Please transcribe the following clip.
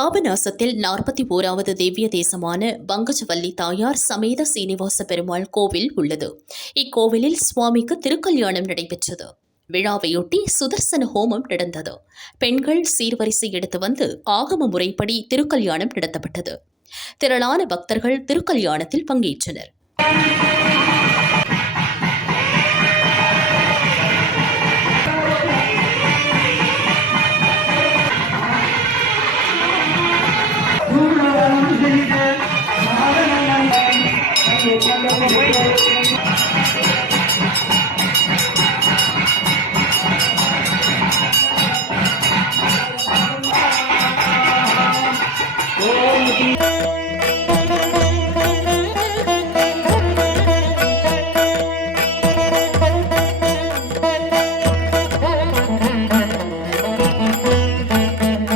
பாபநாசத்தில் 41வது திவ்ய தேசமான பங்கஜவல்லி தாயார் சமேத சீனிவாச பெருமாள் கோவில் உள்ளது. இக்கோவிலில் சுவாமிக்கு திருக்கல்யாணம் நடைபெற்றது. விழாவையொட்டி சுதர்சன ஹோமம் நடந்தது. பெண்கள் சீர்வரிசை எடுத்து வந்து ஆகம முறைப்படி திருக்கல்யாணம் நடத்தப்பட்டது. திரளான பக்தர்கள் திருக்கல்யாணத்தில் பங்கேற்றனர்.